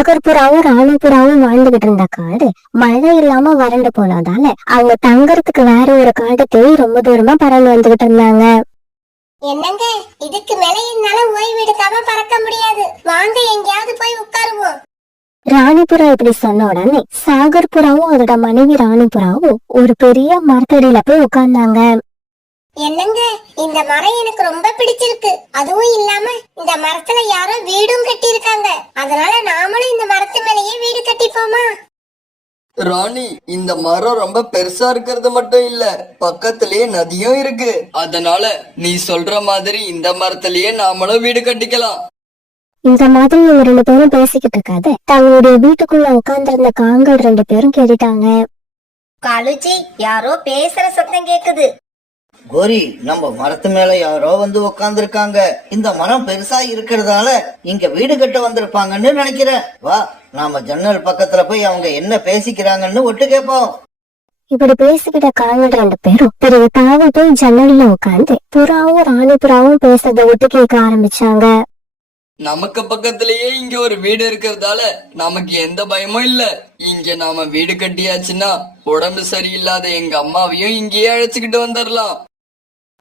சாகர் புறாவும் ராணி புறாவும் வாழ்ந்துகிட்டு இருந்த காடு மழை இல்லாம வறண்டு போனதால அவங்க தங்கறதுக்கு வேற ஒரு காடு தேடி ரொம்ப தூரமா பறந்து வந்துகிட்டு இருந்தாங்க. என்னங்க, இதுக்கு மேல என்னால ஓய்வு எடுக்காம பறக்க முடியாது. வாங்க எங்கேயாவது போய் உட்காருவோம். ராணிபுரா இப்படி சொன்ன உடனே சாகர் புறாவும் அதோட மனைவி ராணிபுராவும் ஒரு பெரிய மரத்தடியில போய் உட்கார்ந்தாங்க. என்னங்க, இந்த மரம் எனக்கு ரொம்ப பிடிச்சிருக்கு. அதுவும் இல்லாம இந்த மரத்துல யாரோ வீடும் கட்டி இருக்காங்க. அதனால நாமளும் இந்த மரத்து மேலேயே வீடு கட்டிப்போமா? ராணி, இந்த மரம் ரொம்ப பெருசா இருக்கிறது மட்டும் இல்ல, பக்கத்திலேயே நதியும் இருக்கு. அதனால நீ சொல்ற மாதிரி இந்த மரத்திலேயே நாமளும் வீடு கட்டிக்கலாம். இந்த மாதிரி இவங்க 2 பேரும் பேசிக்கிட்டு இருக்காது தங்களுடைய வீட்டுக்குள்ள உட்கார்ந்திருந்த காங்கள் 2 பேரும் கேட்டுட்டாங்க. காலுஜி, யாரோ பேசுற சத்தம் கேக்குது. கோரி, நம்ம மரத்து மேல யாரோ வந்து உக்காந்து இருக்காங்க. இந்த மரம் பெருசா இருக்கிறதால இங்க வீடு கட்ட வந்திருப்பாங்கன்னு நினைக்கிறேன். வா, நாம ஜன்னல் பக்கத்துல போய் அவங்க என்ன பேசிக்கிறாங்கன்னு ஒட்டு கேட்போம். இப்படி பேசிக்கிட்ட காங்கள் 2 பேரும் பிறகு தாவி போய் ஜன்னல்ல உட்கார்ந்து புறாவும் ராணி புறாவும் பேசுறத ஒட்டு கேட்க ஆரம்பிச்சாங்க. நமக்கு பக்கத்திலேயே இங்க ஒரு வீடு இருக்கிறதால நமக்கு எந்த பயமும் இல்ல. இங்க நாம வீடு கட்டியாச்சுன்னா உடம்பு சரியில்லாத எங்க அம்மாவையும் இங்கேயே அழைச்சுக்கிட்டு வந்துடலாம்.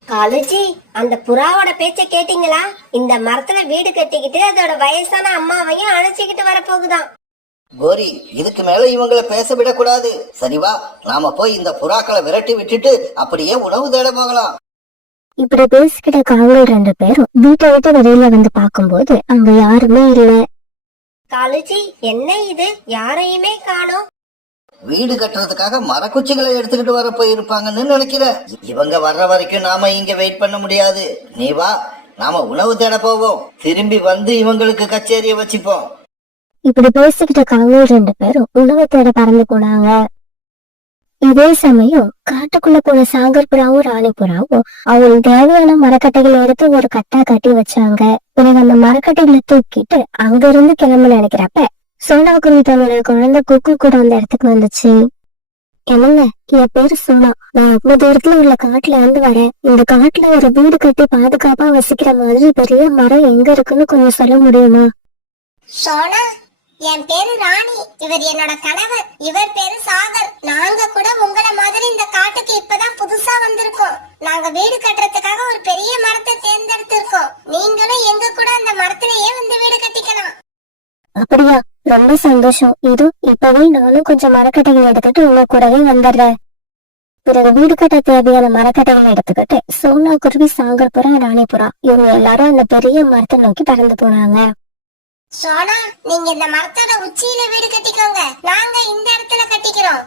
காலுஜி, அந்த புறாவோட பேச்ச கேட்டீங்களா? இந்த மரத்துல வீடு கட்டிக்கிட்டு அதோட வயசான அம்மாவையும் அழைச்சிக்கிட்டு வரப்போகுதான். கோரி, இதுக்கு மேல இவங்களை பேச விடக்கூடாது. சரிவா, நாம போய் இந்த புறாக்களை விரட்டி விட்டுட்டு அப்படியே உணவு தேட போகலாம். இப்படி பேசிக்கிட்ட காங்கள் 2 பேரும் வீட்டை விட்டு வெளியில வந்து பாக்கும்போது அங்க யாருமே இல்ல. காலுஜி, என்ன இது? யாரையுமே காணோம். வீடு கட்டுறதுக்காக மரக்குச்சிகளை எடுத்துக்கிட்டு வர போயிருப்பாங்கன்னு நினைக்கிறேன். இவங்க வர்ற வரைக்கும் நாம இங்க வெயிட் பண்ண முடியாது. நீ வா, நாம உணவு தேட போவோம். திரும்பி வந்து இவங்களுக்கு கச்சேரிய வச்சுப்போம். இப்படி பேசிக்கிட்ட காங்கள் 2 பேரும் உணவு தேட பறந்து போனாங்க. இதே சமயம் காட்டுக்குள்ள போன சாகர் புறாவும் ராணி புறாவும் அவங்களுக்கு தேவையான மரக்கட்டைகளை எடுத்து ஒரு கட்டா கட்டி வச்சாங்க. பிறகு அந்த மரக்கட்டைகளை தூக்கிட்டு அங்க இருந்து கிளம்ப நினைக்கிறப்ப சோனாக்குருவி தன்னோட குழந்தை குக்கு கூட அந்த இடத்துக்கு வந்துச்சு. என்னங்க, என் பேரு சோனா. நான் ரொம்ப தூரத்துல உள்ள காட்டுல இருந்து வரேன். இந்த காட்டுல ஒரு வீடு கட்டி பாதுகாப்பா வசிக்கிற மாதிரி பெரிய மரம் எங்க இருக்குன்னு கொஞ்சம் சொல்ல முடியுமா? சோனா, என் பேரு ராணி. இவர் என்னோட கணவர். இவர் பேரு சாகர். நாங்க கூட உங்களை மாதிரி இந்த காட்டுக்கு இப்பதான் புதுசா வந்திருக்கோம். நாங்க வீடு கட்டுறதுக்காக ஒரு பெரிய மரத்தை தேர்ந்தெடுத்திருக்கோம். நீங்களும் எங்க கூட அந்த மரத்திலேயே வந்து வீடு கட்டிக்கலாம். அப்படியா? ரொம்ப சந்தோஷம். இது இப்பவே நானும் கொஞ்சம் மரக்கட்டைகள் எடுத்துட்டு உங்க கூடவே வந்துடுறேன். பிறகு வீடு கட்ட தேவையான மரக்கட்டைகளை எடுத்துக்கிட்டு சோனா குருவி, சாகர் புறா, ராணி புறா இவங்க எல்லாரும் அந்த பெரிய மரத்தை நோக்கி பறந்து போனாங்க. சோனா, நீங்க இந்த மரத்தோட உச்சியில வீடு கட்டிக்கோங்க. நாங்க இந்த இடத்துல கட்டிக்கிறோம்.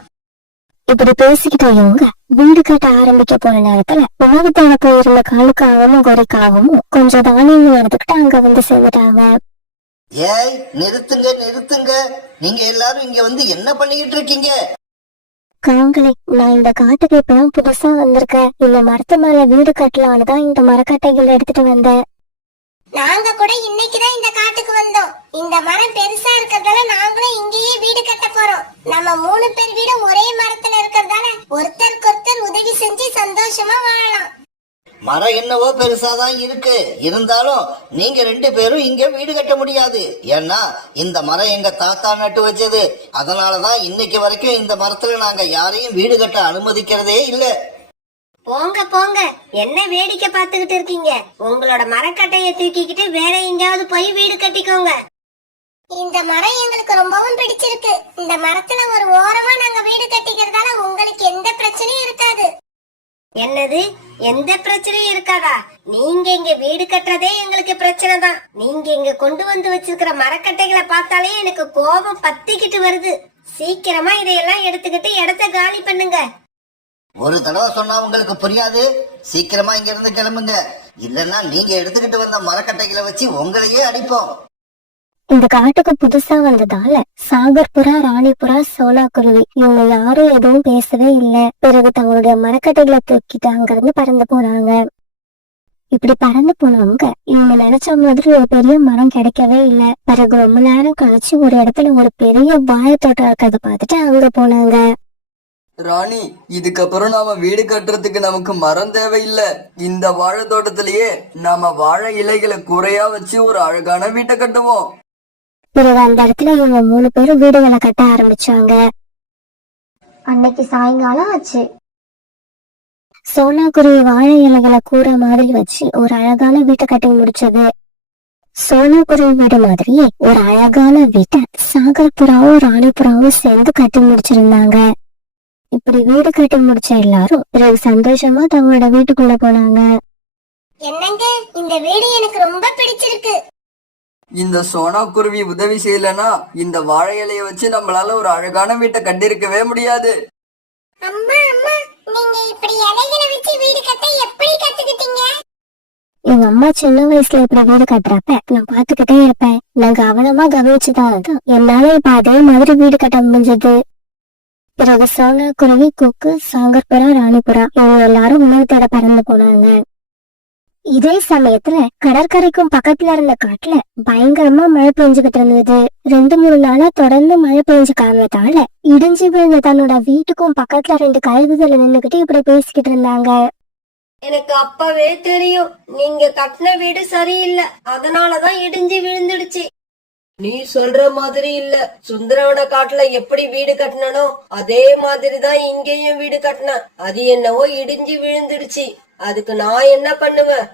இப்படி பேசிக்கிட்ட இவங்க வீடு கட்ட ஆரம்பிக்க போற நேரத்துல உணவு தேட போயிருந்த காலுக்காகவும் கொரைக்காகவும் கொஞ்சம் தானியங்கள் எடுத்துக்கிட்டு அங்க வந்து சேர்ந்துட்டாங்க. ஏய், நிறுத்துங்க நிறுத்துங்க. நீங்க எல்லாரும் இங்க வந்து என்ன பண்ணிக்கிட்டு இருக்கீங்க? காங்களே, நான் இந்த காட்டுக்கு இப்பதான் புதுசா வந்திருக்கேன். இந்த மரத்து மேல வீடு கட்டலான்னு தான் இந்த மரக்கட்டைகள் எடுத்துட்டு வந்தேன். நாங்க கூட இன்னைக்குதான் இந்த காட்டுக்கு வந்தோம். இந்த மரம் பெருசா இருக்கிறதால நாங்களும் இங்கேயே வீடு கட்ட போறோம். நம்ம 3 பேர் வீடும் ஒரே மரத்துல இருக்கிறதால ஒருத்தருக்கு ஒருத்தர் உதவி செஞ்சு சந்தோஷமா வாழலாம். மரம் என்னவோ பெருசாதான் இருக்கு. இருந்தாலும் நீங்க 2 பேரும் இங்க வீடு கட்ட முடியாது. ஏன்னா இந்த மரம் எங்க தாத்தா நட்டு வச்சது. அதனாலதான் இன்னைக்கு வரைக்கும் இந்த மரத்துல நாங்க யாரையும் வீடு கட்ட அனுமதிக்கிறதே இல்ல. போங்க போங்க, என்ன வேடிக்கை பார்த்துக்கிட்டு இருக்கீங்க? உங்களோட மரக்கட்டைய தூக்கிக்கிட்டு வேற எங்கேயாவது போய் வீடு கட்டிக்கோங்க. இந்த மரம் எங்களுக்கு ரொம்பவும் பிடிச்சிருக்கு. இந்த மரத்துல ஒரு ஓரமா நாங்க வீடு கட்டிக்கிறதால உங்களுக்கு எந்த பிரச்சனையும் இருக்காது. என்னது, எந்த பிரச்சனையும் இருக்காதா? நீங்க இங்க வீடு கட்டுறதே எங்களுக்கு பிரச்சனை தான். நீங்க இங்க கொண்டு வந்து வச்சிருக்கிற மரக்கட்டைகளை பார்த்தாலே எனக்கு கோபம் பத்திக்கிட்டு வருது. சீக்கிரமா இதையெல்லாம் எடுத்துக்கிட்டு இடத்த காலி பண்ணுங்க. ஒரு தடவை சொன்னா உங்களுக்கு புரியாது. சீக்கிரமா இங்க இருந்து கிளம்புங்க. இல்லன்னா நீங்க எடுத்துக்கிட்டு வந்த மரக்கட்டைகளை வச்சு உங்களையே அடிப்போம். இந்த காட்டுக்கு புதுசா வந்ததால சாகர் புறா, ராணி புறா, சோனா குருவி இவங்க யாரும் எதுவும் பேசவே இல்ல. பிறகு தங்களுடைய மரக்கட்டைகளை தூக்கிட்டு அங்கிருந்து பறந்து போனாங்க. இப்படி பறந்து போனவங்க இவங்க நினைச்ச மாதிரி ஒரு பெரிய மரம் கிடைக்கவே இல்ல. பிறகு ரொம்ப நேரம் கழிச்சு ஒரு இடத்துல ஒரு பெரிய வாழைத்தோட்டம் இருக்கிறத பார்த்துட்டு அங்க போனாங்க. ராணி, இதுக்கப்புறம் நாம வீடு கட்டுறதுக்கு நமக்கு மரம் தேவையில்லை. இந்த வாழை தோட்டத்திலேயே நாம வாழை இலைகளை குறையா வச்சு ஒரு அழகான வீட்டை கட்டுவோம். பிறகு அந்த இடத்துல இவங்க 3 பேரும் வீடுகளை கட்ட ஆரம்பிச்சாங்க. அன்னைக்கு சாயங்காலம் ஆச்சு. சோனா குருவி வாழை இலைகளை கூரை மாதிரி வச்சு ஒரு அழகான வீட்டை கட்டி முடிச்சது. சோனா குருவி வீடு மாதிரியே ஒரு அழகான வீட்டை சாகர் புறாவும் ராணி புறாவும் சேர்ந்து கட்டி முடிச்சிருந்தாங்க. இப்படி வீடு கட்டி முடிச்ச எல்லாரும் பிறகு சந்தோஷமா தங்களோட வீட்டுக்குள்ள போனாங்க. என்னங்க, இந்த வீடு எனக்கு ரொம்ப பிடிச்சிருக்கு. இந்த சோனா குருவி உதவி செய்யலனா இந்த வாழை இலைய வச்சு நம்மளால ஒரு அழகான வீட்டை கட்டியிருக்கவே முடியாது. அம்மா அம்மா, நீங்க இப்படி இலைகளை வச்சு வீடு கட்ட எப்படி கத்துக்கிட்டீங்க? எங்க அம்மா சின்ன வயசுல இப்படி வீடு கட்டுறப்ப நான் பாத்துக்கிட்டே இருப்பேன். நான் கவனமா கவனிச்சுதான் என்னால இப்ப அதே மாதிரி வீடு கட்ட முடிஞ்சது. பிறகு சோனா குருவி, கொக்கு, சாங்கர்புறா, ராணிபுறா இவங்க எல்லாரும் உணவு தேட பறந்து போனாங்க. இதே சமயத்துல கடற்கரைக்கும் பக்கத்துல இருந்த காட்டுல பயங்கரமா மழை பெஞ்சுகிட்டு இருந்தது. 2-3 நாளா தொடர்ந்து மழை பெஞ்சு காரணத்தால இடிஞ்சு விழுந்த தன்னோட வீட்டுக்கும் பக்கத்துல 2 கழுகுகளை நின்னுகிட்டு இப்படி பேசிக்கிட்டு இருந்தாங்க. எனக்கு அப்பவே தெரியும், நீங்க கட்டின வீடு சரியில்லை, அதனாலதான் இடிஞ்சு விழுந்துடுச்சு. நீ சொல்ற மாதிரி இல்ல. சுந்தரவன காட்டுல எப்படி வீடு கட்டினனோ அதே மாதிரிதான் இங்கேயும் வீடு கட்டினேன். அது என்னவோ இடிஞ்சு விழுந்துடுச்சு. அதுக்கு நான் என்ன பண்ணுவேன்?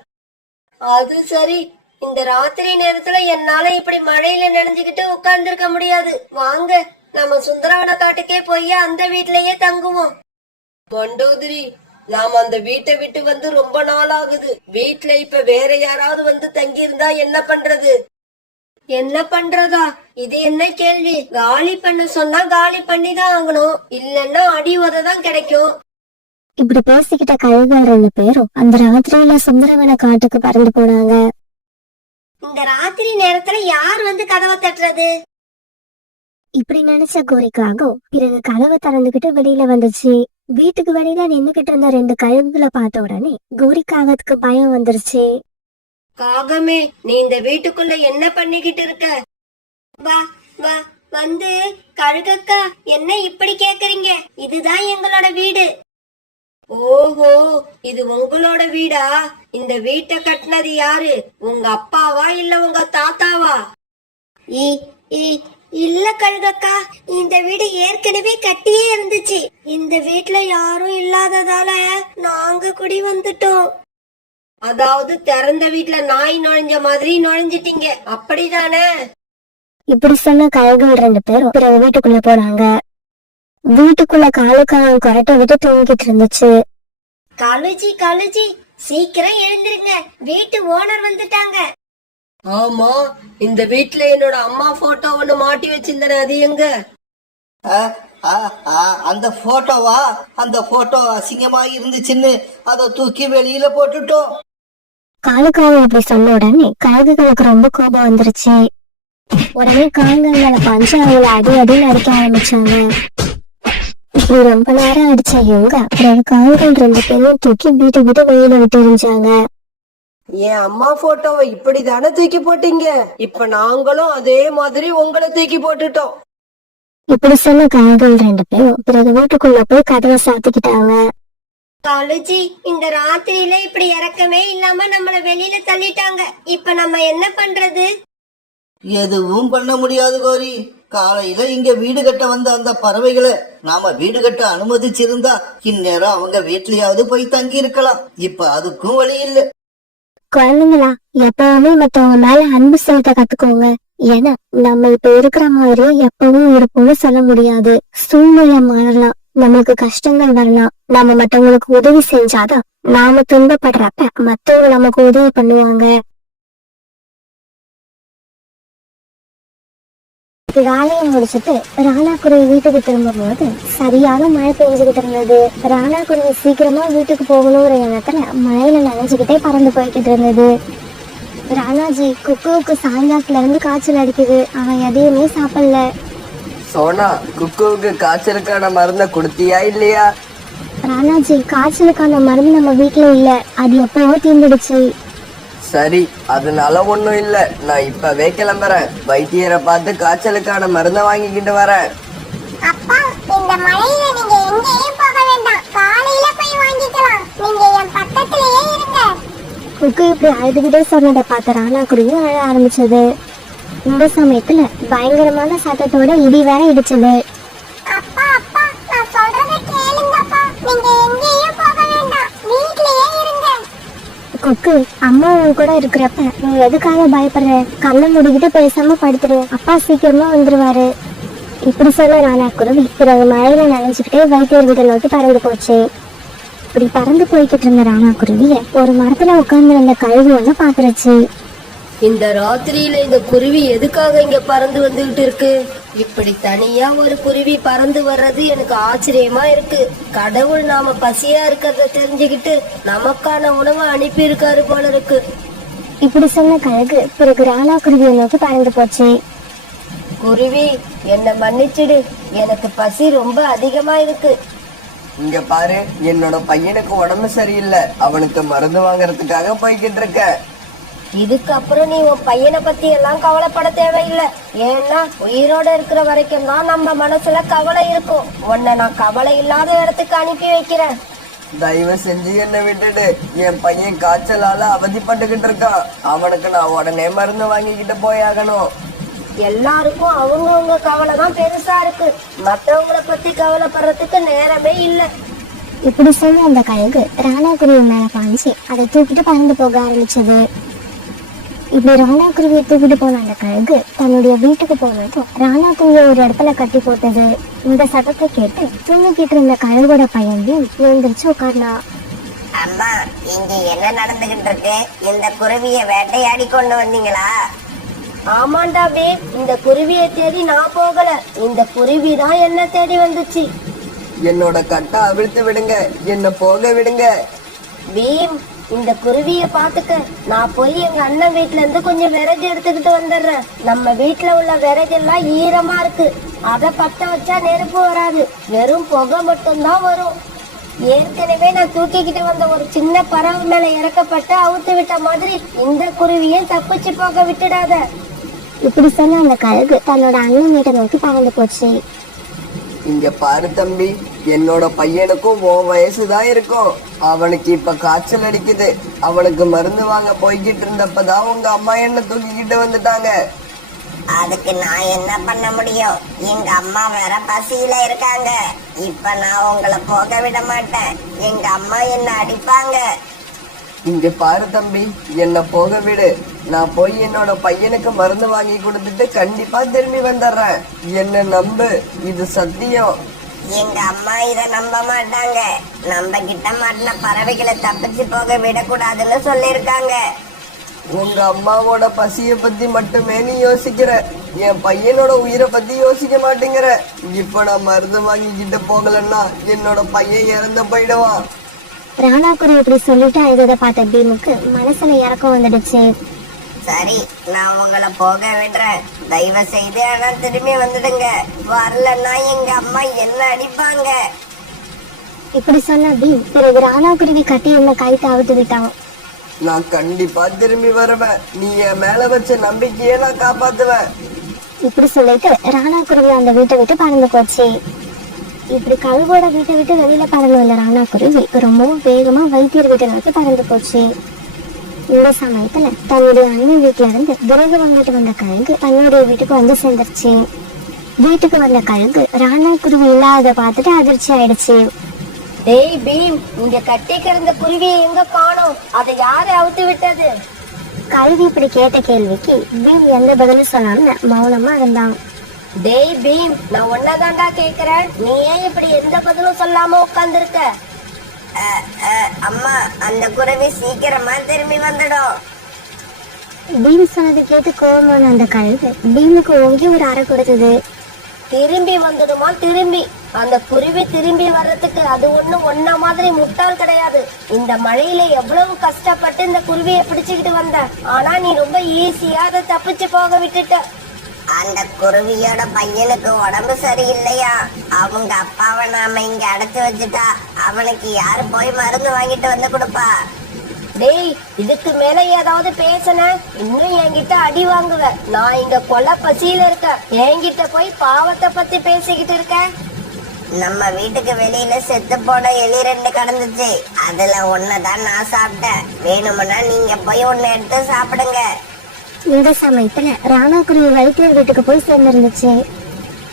அது சரி, இந்த ராத்திரி நேரத்துல என்னால இப்படி மழையில நனைஞ்சுக்கிட்டு உட்கார்ந்து இருக்க முடியாது. வாங்க, நம்ம சுந்தரவன காட்டுக்கே போய் அந்த வீட்லயே தங்குவோம். மண்டோதரி, நாம் அந்த வீட்டை விட்டு வந்து ரொம்ப நாள் ஆகுது. வீட்டுல இப்ப வேற யாராவது வந்து தங்கி இருந்தா என்ன பண்றது? என்ன பண்றதா? இது என்ன கேள்வி? காலி பண்ண சொன்னா காலி பண்ணி தான் ஆகணும், இல்லன்னா அடி உததான் கிடைக்கும். இப்படி பேசிக்கிட்ட கழுகுகள் 2 பேரும் அந்த ராத்திரியில சுந்தரவன காட்டுக்கு பறந்து போனாங்க. இந்த ராத்திரி நேரத்துல யார் வந்து கதவை தட்டுறது? இப்படி நினைச்ச கோரிக்காகவும் பிறகு கதவை திறந்துகிட்டு வெளியில வந்துச்சு. வீட்டுக்கு வெளியில நின்னுகிட்டு இருந்த 2 கழுகுகளை பார்த்த உடனே கோரிக்காகத்துக்கு பயம் வந்துருச்சு. காகமே, நீ இந்த வீட்டுக்குள்ள என்ன பண்ணிக்கிட்டு இருக்க? வா வா வந்து, கழுகக்கா, என்ன இப்படி கேக்குறீங்க? இதுதான் எங்களோட வீடு. ஓஹோ, இது உங்களோட வீடா? இந்த வீட்டை கட்டினது யாரு? உங்க அப்பாவா இல்ல உங்க தாத்தாவா? இல்ல கழுகக்கா, இந்த வீடு ஏற்கனவே கட்டியே இருந்துச்சு. இந்த வீட்ல யாரும் இல்லாததால நாங்க குடி வந்துட்டோம். அதாவது திறந்த வீட்டுல நாய் நுழைஞ்ச மாதிரி நுழைஞ்சிட்டீங்க, அப்படிதானே? இப்படி சொன்ன கழுகுகள் 2 பேரும் பிறகு வீட்டுக்குள்ள போனாங்க. வீட்டுக்குள்ள காலுக்காலம் கொரட்டை விட்டு தூங்கிட்டு இருந்துச்சு. கழுஜி கழுஜி, சீக்கிரம் எழுந்திருங்க, வீட்டு ஓனர் வந்துட்டாங்க. ஆமா, இந்த வீட்டுல என்னோட அம்மா போட்டோ ஒண்ணு மாட்டி வச்சிருந்தேன், அது எங்க? அந்த போட்டோவா? அந்த போட்டோ அசிங்கமா இருந்துச்சுன்னு அதை தூக்கி வெளியில போட்டுட்டோம். காலுக்காலம் இப்படி சொன்ன உடனே கழுகுகளுக்கு ரொம்ப கோபம் வந்துருச்சு. உடனே கால்கள் மேல பாஞ்சு அவங்கள அடி அடின்னு அடிக்க ஆரம்பிச்சாங்க. இப்படி ரொம்ப நேரம் அடிச்ச இவங்க பிறகு கால்கள் 2 பேரையும் தூக்கி வீட்டை விட்டு வெளியில விட்டு எரிஞ்சாங்க. என் அம்மா போட்டோவை இப்படிதானே தூக்கி போட்டீங்க? இப்ப நாங்களும் அதே மாதிரி உங்களை தூக்கி போட்டுட்டோம். இப்படி சொன்ன கழுகுகள் 2 பேரும் பிறகு வீட்டுக்குள்ள போய் கதவை சாத்திக்கிட்டாங்க. கழுஜி, இந்த ராத்திரியில இப்படி இறக்கமே இல்லாம நம்மள வெளியில தள்ளிட்டாங்க. இப்ப நம்ம என்ன பண்றது? எதுவும் பண்ண முடியாது கோரி. காலையில இங்க வீடு கட்ட வந்த அந்த பறவைகளை நாம வீடு கட்ட அனுமதிச்சிருந்தா இந்நேரம் அவங்க வீட்லயாவது போய் தங்கி இருக்கலாம். இப்ப அதுக்கும் வழி இல்லை. குழந்தைங்களா, எப்பவுமே மத்தவங்க மேல அன்பு செலுத்த கத்துக்கோங்க. ஏன்னா நம்ம இப்ப இருக்கிற மாதிரியே எப்பவும் இருப்போம்னு சொல்ல முடியாது. சூழ்நிலை மாறலாம், நம்மளுக்கு கஷ்டங்கள் வரலாம். நம்ம மத்தவங்களுக்கு உதவி செஞ்சாதான் நாம துன்பப்படுறப்ப மத்தவங்க நமக்கு உதவி பண்ணுவாங்க. வேலையை முடிச்சுட்டு ராணாக்குருவி வீட்டுக்கு திரும்பும் போது சரியான மழை பெஞ்சுக்கிட்டு இருந்தது. ராணாக்குருவி சீக்கிரமா வீட்டுக்கு போகணுங்கிற எண்ணத்துல மழையில நனைஞ்சுக்கிட்டே பறந்து போய்கிட்டு இருந்தது. ராணாஜி, குக்குவுக்கு சாயங்காலத்துல இருந்து காய்ச்சல் அடிக்குது, அவன் எதையுமே சாப்பிடல. சோனா, குக்குவுக்கு காய்ச்சலுக்கான மருந்த கொடுத்தியா இல்லையா? ராணாஜி, காய்ச்சலுக்கான மருந்து நம்ம வீட்டுல இல்ல, அது எப்பவோ தீர்ந்துடுச்சு. சரி, அதனால ஒண்ணும் இல்ல. நான் இப்பவே கிளம்புறேன். வைத்தியரை பார்த்து காய்ச்சலுக்கான மருந்த வாங்கிக்கிட்டு வரேன். அப்பா, இந்த மழையில நீங்க எங்கேயும் போக வேண்டாம், காலையில போய் வாங்கிக்கலாம். நீங்க என் பக்கத்திலேயே இருங்க. குக்கு இப்படி அழுதுகிட்டே சொன்னதை பார்த்த ராணாக்குருவி அழ ஆரம்பிச்சது. இந்த சமயத்துல பயங்கரமான சத்தத்தோட இடி வேற இடிச்சது. அப்பா அப்பா நான் சொல்றத கேளுங்கப்பா, நீங்க எங்கேயும் போக வேண்டாம், வீட்லயே இருங்க. கொக்கு, அம்மா உன் கூட இருக்கிறப்ப நீ எதுக்காக பயப்படுற? கண்ணை மூடிக்கிட்டு பேசாம படுத்துரு, அப்பா சீக்கிரமா வந்துருவாரு. இப்படி சொன்ன ராணாக்குருவி பிறகு மழையில நனைஞ்சுக்கிட்டே வைத்தியர் வீட்டை நோக்கி பறந்து போச்சு. இப்படி பறந்து போய்கிட்டு இருந்த ராணாக்குருவிய ஒரு மரத்துல உட்கார்ந்து இருந்த கழுகு ஒண்ணு பாத்துருச்சு. இந்த ராத்திரியில இந்த குருவி எதுக்காக இங்க பறந்து வந்துகிட்டு இருக்கு? இப்படி தனியா ஒரு குருவி பறந்து வர்றது எனக்கு ஆச்சரியமா இருக்கு. கடவுள் நாம பசியா இருக்கிறத தெரிஞ்சுக்கிட்டு நமக்கான உணவை அனுப்பி இருக்காரு போல இருக்கு. இப்படி சொன்ன கழுகு பிறகு ராணாக்குருவியை நோக்கி பறந்து போச்சு. குருவி, என்ன மன்னிச்சிடு, எனக்கு பசி ரொம்ப அதிகமா இருக்கு. இங்க பாரு, என்னோட பையனுக்கு உடம்பு சரியில்லை, அவனுக்கு மருந்து வாங்கறதுக்காக போய்கிட்டு இருக்க. இதுக்கப்புறம் நீ உன் பையனை பத்தி எல்லாம் கவலைப்பட தேவையில்லை. ஏன்னா உயிரோட இருக்கிற வரைக்கும் தான் நம்ம மனசுல கவலை இருக்கும். உன்னை நான் கவலை இல்லாத இடத்துக்கு அனுப்பி வைக்கிறேன். தயவு செஞ்சு என்னை விட்டுடு. என் பையன் காய்ச்சலால அவதிப்பட்டுக்கிட்டு இருக்கான். அவனுக்கு நான் உடனே மருந்து வாங்கிக்கிட்டு போயாகணும். எல்லாருக்கும் அவங்கவுங்க கவலை தான் பெருசா இருக்கு. மற்றவங்களை பத்தி கவலைப்படுறதுக்கு நேரமே இல்லை. இப்படி சொன்ன அந்த கழுகு ராணாக்குருவி மேல பாய்ச்சி அதை தூக்கிட்டு பறந்து போக ஆரம்பிச்சது. இப்படி ராணாக்குருவியை தூக்கிட்டு போன அந்த கழுகு தன்னுடைய வீட்டுக்கு போனதும் ராணாக்குருவியை ஒரு இடத்துல கட்டி போட்டது. இந்த சத்தத்தை கேட்டு தூங்கிக்கிட்டு இருந்த கழுகோட பையனையும் எழுந்திரிச்சு உட்கார்னா. அம்மா, இங்க என்ன நடந்துகிட்டு இருக்கு? இந்த குருவிய வேட்டையாடி கொண்டு வந்தீங்களா? ஆமாண்டா பேப், இந்த குருவியை தேடி நான் போகல, இந்த குருவி தான் என்ன தேடி வந்துச்சு. என்னோட கட்டை அவிழ்த்து விடுங்க, என்ன போக விடுங்க. பீம், இந்த குருவிய பாத்துக்க. நான் போய் எங்க அண்ணன் வீட்ல இருந்து கொஞ்சம் விறகு எடுத்துக்கிட்டு வந்துடுறேன். நம்ம வீட்டுல உள்ள விறகெல்லாம் ஈரமா இருக்கு. அதை பத்த வச்சா நெருப்பு வராது, வெறும் புகை மட்டும்தான் வரும். ஏற்கனவே நான் தூக்கிக்கிட்டு வந்த ஒரு சின்ன பறவை மேல இறக்கப்பட்டு அவுத்து விட்ட மாதிரி இந்த குருவியும் தப்பிச்சு போக விட்டுடாத. இப்படி சொன்ன அந்த கழுகு தன்னோட அண்ணன் வீட்டை நோக்கி பறந்து போச்சு. இங்க பாரு தம்பி, என்னோட பையனுக்கும் உன் வயசுதான் இருக்கும். அவனுக்கு இப்ப காய்ச்சல் அடிக்குது. அவனுக்கு மருந்து வாங்க போய்கிட்டு இருந்தப்பதான் உங்க அம்மா என்ன தூக்கிக்கிட்டு வந்துட்டாங்க. அதுக்கு நான் என்ன பண்ண முடியும்? எங்க அம்மா வேற பசியில இருக்காங்க. இப்ப நான் உங்களை போக விட மாட்டேன். எங்க அம்மா என்ன அடிப்பாங்க. இங்க பாரு தம்பி, என்ன போக விடு. நான் போய் என்னோட பையனுக்கு மருந்து வாங்கி கொடுத்துட்டு கண்டிப்பா திரும்பி வந்துடுறேன். என்ன நம்பு, இது சத்தியம். எங்க அம்மா இத நம்ப மாட்டாங்க. நம்ம கிட்ட மாட்டின பறவைகளை தப்பிச்சு போக விடக்கூடாதுன்னு சொல்லிருக்காங்க. உங்க அம்மாவோட பசிய பத்தி மட்டுமே நீ யோசிக்கிற, என் பையனோட உயிரை பத்தி யோசிக்க மாட்டேங்கிற. இப்ப நான் மருந்து வாங்கிக்கிட்டு போகலன்னா என்னோட பையன் இறந்து போயிடுவான். ராணாக்குருவி இப்படி சொல்லிட்டு அழுததை பார்த்த பீமுக்கு மனசுல இறக்கம் வந்துடுச்சு. சரி, நான் உங்களை போக விடுறேன். தயவு செய்து ஆனா திரும்பி வந்துடுங்க. வரலன்னா எங்க அம்மா என்ன அடிப்பாங்க. இப்படி சொன்ன பீம் பிறகு ராணாக்குருவி கட்டி இருந்த கயித்தை அவுத்து விட்டான். நான் கண்டிப்பா திரும்பி வருவேன். நீ என் மேல வச்ச நம்பிக்கையை நான் காப்பாத்துவேன். இப்படி சொல்லிட்டு ராணாக்குருவி அந்த வீட்டை விட்டு பறந்து போச்சு. இப்படி கழுகோட வீட்டை விட்டு வெளியில பறந்து வந்த ராணாக்குருவி ரொம்பவும் வேகமா வைத்தியர் வீட்டை நோக்கி பறந்து போச்சு. இந்த சமயத்துல தன்னுடைய அண்ணன் வீட்டுல இருந்து விறகு வாங்கிட்டு வந்த கழுகு தன்னுடைய வீட்டுக்கு வந்து சேர்ந்துருச்சு. வீட்டுக்கு வந்த கழுகு ராணாக்குருவி இல்லாத பார்த்துட்டு அதிர்ச்சி ஆயிடுச்சு. டேய் பீம், இங்க கட்டி கிடந்த குருவியை எங்க காணோம்? அதை யாரு அவுத்து விட்டது? கழுகு இப்படி கேட்ட கேள்விக்கு பீம் எந்த பதிலும் சொல்லாம மௌனமா இருந்தான். டேய் பீம், நான் ஒன்னதாண்டா கேக்குறேன், நீ ஏன் இப்படி எந்த பதிலும் சொல்லாம உட்கார்ந்துருக்க? அம்மா, அந்த குருவி சீக்கிரமா திரும்பி வந்துடும். பீம் சொன்னது கேட்டு கோபமான அந்த கழுகு பீமுக்கு ஓங்கி ஒரு அறை கொடுத்தது. திரும்பி வந்துடுமா? திரும்பி அந்த குருவி திரும்பி வர்றதுக்கு அது ஒன்ன மாதிரி முட்டாள் கிடையாது. இந்த மழையில எவ்வளவு கஷ்டப்பட்டு இந்த குருவியை பிடிச்சுக்கிட்டு வந்த, ஆனா நீ ரொம்ப ஈஸியா அதை தப்பிச்சு போக விட்டுட்ட. அந்த குருவியோட பையனுக்கு உடம்பு சரியில்லையா? அவங்க அப்பாவை நாம இங்க அடைச்சு வச்சுட்டா அவனுக்கு யாரு போய் மருந்து வாங்கிட்டு வந்து கொடுப்பா? டேய், இதுக்கு மேல ஏதாவது பேசன இன்னும் என்கிட்ட அடி வாங்குவ. நான் இங்க கொலை பசியில இருக்க, என்கிட்ட போய் பாவத்தை பத்தி பேசிக்கிட்டு இருக்க. நம்ம வீட்டுக்கு வெளியில செத்து போன எலி 2 கடந்துச்சு. அதுல ஒன்னதான் நான் சாப்பிட்டேன். வேணும்னா நீங்க போய் ஒன்னு எடுத்து சாப்பிடுங்க. இந்த சமயத்துல ராணாக்குருவி வைத்தியர் வீட்டுக்கு போய் சேர்ந்திருந்துச்சு.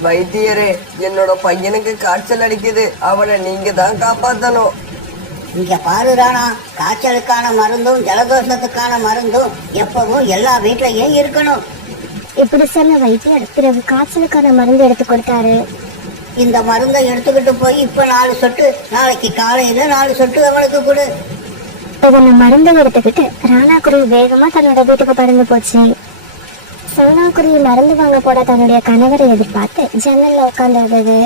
வைத்தியரே, என்னோட பையனுக்கு காய்ச்சல் அடிக்குது, அவனை நீங்க தான் காப்பாத்தணும். இங்க பாரு ராணா, காய்ச்சலுக்கான மருந்தும் ஜலதோஷத்துக்கான மருந்தும் எப்பவும் எல்லா வீட்லயும் இருக்கணும். இப்படி சொன்ன வைத்தியர் பிறகு காய்ச்சலுக்கான மருந்து எடுத்து கொடுத்தாரு. இந்த மருந்தை எடுத்துக்கிட்டு போய் இப்ப 4 சொட்டு, நாளைக்கு காலையில 4 சொட்டு அவனுக்கு கொடு. இவன மருந்தை எடுத்துக்கிட்டு ராணாக்குருவி வேகமா தன்னோட வீட்டுக்கு பறந்து போச்சு. சோனாக்குருவி மருந்து வாங்க போட தன்னுடைய கணவரை எதிர்பார்த்து ஜன்னல்ல உட்கார்ந்து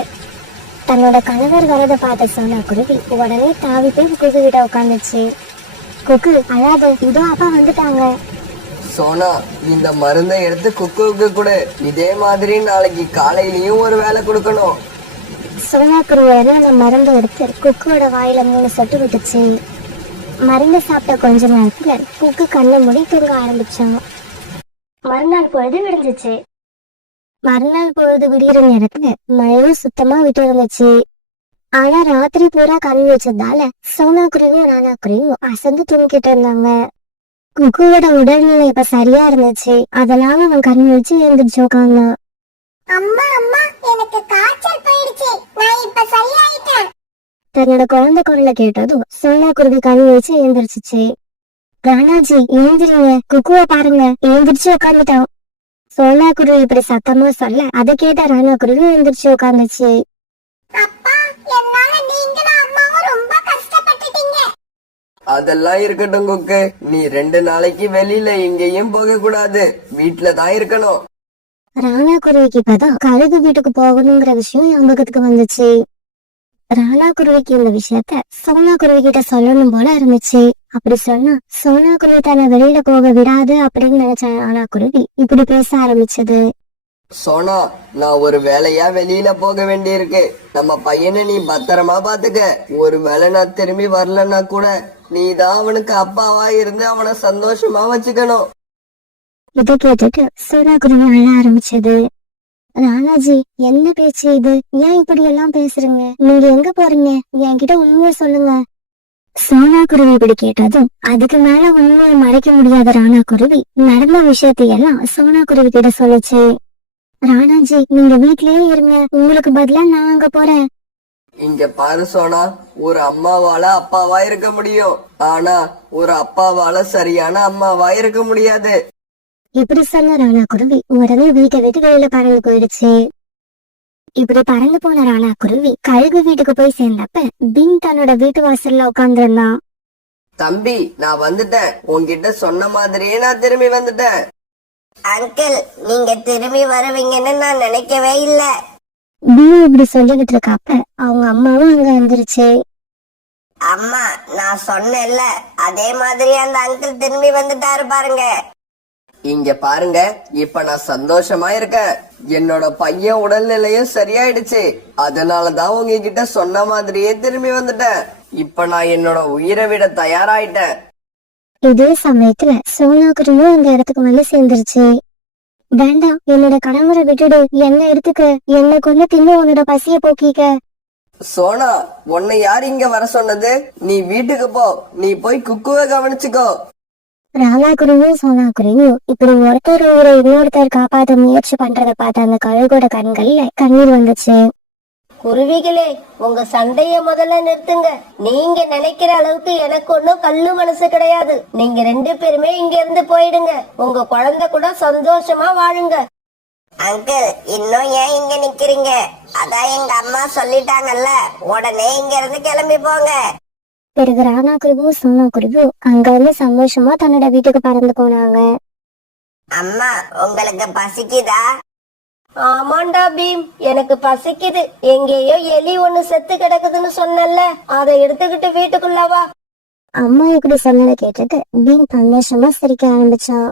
தன்னோட கணவர் வரதை பார்த்த சோனாக்குருவி உடனே தாவி போய் குக்கு கிட்ட உட்காந்துச்சு. குக்கு, அழாத, இதோ அப்பா வந்துட்டாங்க. சோனா, இந்த மருந்தை எடுத்து குக்குவுக்கு கொடு. இதே மாதிரி நாளைக்கு காலையிலயும் ஒரு வேலை கொடுக்கணும். சோனாக்குருவி அந்த மருந்தை எடுத்து குக்குவோட வாயில 3 சொட்டு விட்டுச்சு. மருந்து சாப்பிட்ட கொஞ்ச நேரத்துல குக்கு கண்ணை மூடி தூங்க ஆரம்பிச்சான். மறுநாள் பொழுது விடிஞ்சிச்சு. மறுநாள் பொழுது விடிகிற நேரத்துல மழையும் சுத்தமா விட்டு இருந்துச்சு. ஆனா ராத்திரி பூரா கண் வச்சதால சோனாக்குருவியும் ராணாக்குருவியும் அசந்து தூங்கிட்டு இருந்தாங்க. குக்குவோட உடல்நிலை இப்ப சரியா இருந்துச்சு. அதனால அவன் கண் வச்சு எழுந்திரிச்சு உட்கார்ந்தான். அம்மா அம்மா, எனக்கு காய்ச்சல் போயிடுச்சு, நான் இப்ப சரியாயிட்டேன். தன்னோட குழந்தை குரலை கேட்டதும் சோனாக்குருவி கண் வச்சு எழுந்திரிச்சிச்சு. ராணாஜி, எழுந்திரிங்க, குக்குவை பாருங்க, எழுந்திரிச்சு உட்காந்துட்டான். சோனாக்குருவி இப்படி சத்தமா சொல்ல அதை கேட்ட ராணாக்குருவி எழுந்திரிச்சு உட்காந்துச்சு. அப்பா, என்னால நீங்களும் அம்மாவும் ரொம்ப கஷ்டப்பட்டுட்டீங்க. அதெல்லாம் இருக்கட்டும் குக்கு, நீ 2 நாளைக்கு வெளியில எங்கேயும் போக கூடாது, வீட்டுல தான் இருக்கணும். ராணாக்குருவிக்கு இப்பதான் கழுகு வீட்டுக்கு போகணுங்கிற விஷயம் ஞாபகத்துக்கு வந்துச்சு. ராணாக்குருவிக்கு இந்த விஷயத்த சோனாக்குருவி கிட்ட சொல்லணும் போல இருந்துச்சு. அப்படி சொன்னா சோனாக்குருவி தன்னை வெளியில போக விடாது அப்படின்னு நினைச்ச ராணாக்குருவி இப்படி பேச ஆரம்பிச்சது. சோனா, நான் ஒரு வேலையா வெளியில போக வேண்டியிருக்கு. நம்ம பையனை நீ பத்திரமா பாத்துக்க. ஒரு வேளை நான் திரும்பி வரலன்னா கூட நீ தான் அவனுக்கு அப்பாவா இருந்து அவனை சந்தோஷமா வச்சுக்கணும். இதை கேட்டுட்டு சோனாக்குருவி அழ ஆரம்பிச்சது. ராணாஜி, என்ன பேச்சு இது? ஏன் இப்படி எல்லாம் பேசுறீங்க? நீங்க எங்க போறீங்க? என்கிட்ட உண்மையை சொல்லுங்க. சோனாக்குருவி இப்படி கேட்டதும் அதுக்கு மேல உண்மையை மறைக்க முடியாத ராணாக்குருவி நடந்த விஷயத்தையெல்லாம் சோனாக்குருவி கிட்ட சொல்லுச்சு. ராணாஜி, நீங்க வீட்லயே இருங்க, உங்களுக்கு பதிலா நான் அங்க போறேன். இங்க பாரு சோனா, ஒரு அம்மாவால அப்பாவா இருக்க முடியும், ஆனா ஒரு அப்பாவால சரியான அம்மாவா இருக்க முடியாது. இப்படி சொன்ன ராணாக்குருவி உடனே வீட்டை விட்டு வெளியில பறந்து போயிடுச்சு. இப்படி பறந்து போன ராணாக்குருவி கழுகு வீட்டுக்கு போய் சேர்ந்தப்ப பீம் தன்னோட வீட்டு வாசல்ல உட்கார்ந்துருந்தான். தம்பி, நான் வந்துட்டேன். உன்கிட்ட சொன்ன மாதிரியே நான் திரும்பி வந்துட்டேன். அங்கிள், நீங்க திரும்பி வருவீங்கன்னு நான் நினைக்கவே இல்ல. பீம் இப்படி சொல்லிக்கிட்டு இருக்கப்ப அவங்க அம்மாவும் அங்க வந்துருச்சு. அம்மா, நான் சொன்னேன்ல, அதே மாதிரி அந்த அங்கிள் திரும்பி வந்துட்டாரு பாருங்க. இங்க பாருங்க, இப்ப நான் சந்தோஷமா இருக்கேன். என்னோட பையன் உடல்நிலையும் சரியாயிடுச்சு. அதனாலதான் உங்ககிட்ட சொன்ன மாதிரியே திரும்பி வந்துட்டேன். இப்ப நான் என்னோட உயிரை விட தயாராயிட்டேன். இதே சமயத்துல சோனாக்குருவியும் இந்த இடத்துக்கு வந்து சேர்ந்துருச்சு. வேண்டாம், என்னோட கணவரை விட்டுடு, என்ன எடுத்துக்க, என்ன கொண்டு தின்னு உன்னோட பசிய போக்கிக்க. சோனா, உன்னை யார் இங்க வர சொன்னது? நீ வீட்டுக்கு போ, நீ போய் குக்குவை கவனிச்சுக்கோ. ராணாக்குருவியும் சோனாக்குருவியும் இப்படி ஒருத்தர் உயிரை இன்னொருத்தர் காப்பாற்ற முயற்சி பண்றதை பார்த்த அந்த கழுகோட கண்கள்ல கண்ணீர் வந்துச்சு. குருவிகளே, உங்க சண்டைய முதல்ல நிறுத்துங்க. நீங்க நினைக்கிற அளவுக்கு எனக்கு ஒன்னும் கல்லு மனசு கிடையாது. நீங்க 2 பேருமே இங்க இருந்து போயிடுங்க. உங்க குழந்தை கூட சந்தோஷமா வாழுங்க. அங்கிள், இன்னும் ஏன் இங்க நிக்கிறீங்க? அதான் எங்க அம்மா சொல்லிட்டாங்கல்ல, உடனே இங்க இருந்து கிளம்பி போங்க. பிறகு ராணாக்குருவியும் சோனாக்குருவியும் அங்க இருந்து சந்தோஷமா தன்னோட வீட்டுக்கு பறந்து போனாங்க. அம்மா, உங்களுக்கு பசிக்குதா? ஆமாண்டா பீம், எனக்கு பசிக்குது. எங்கேயோ எலி ஒண்ணு செத்து கிடக்குதுன்னு சொன்னல, அதை எடுத்துக்கிட்டு வீட்டுக்குள்ள வா. அம்மா இப்படி சொன்னதை கேட்டுட்டு பீம் சந்தோஷமா சிரிக்க ஆரம்பிச்சான்.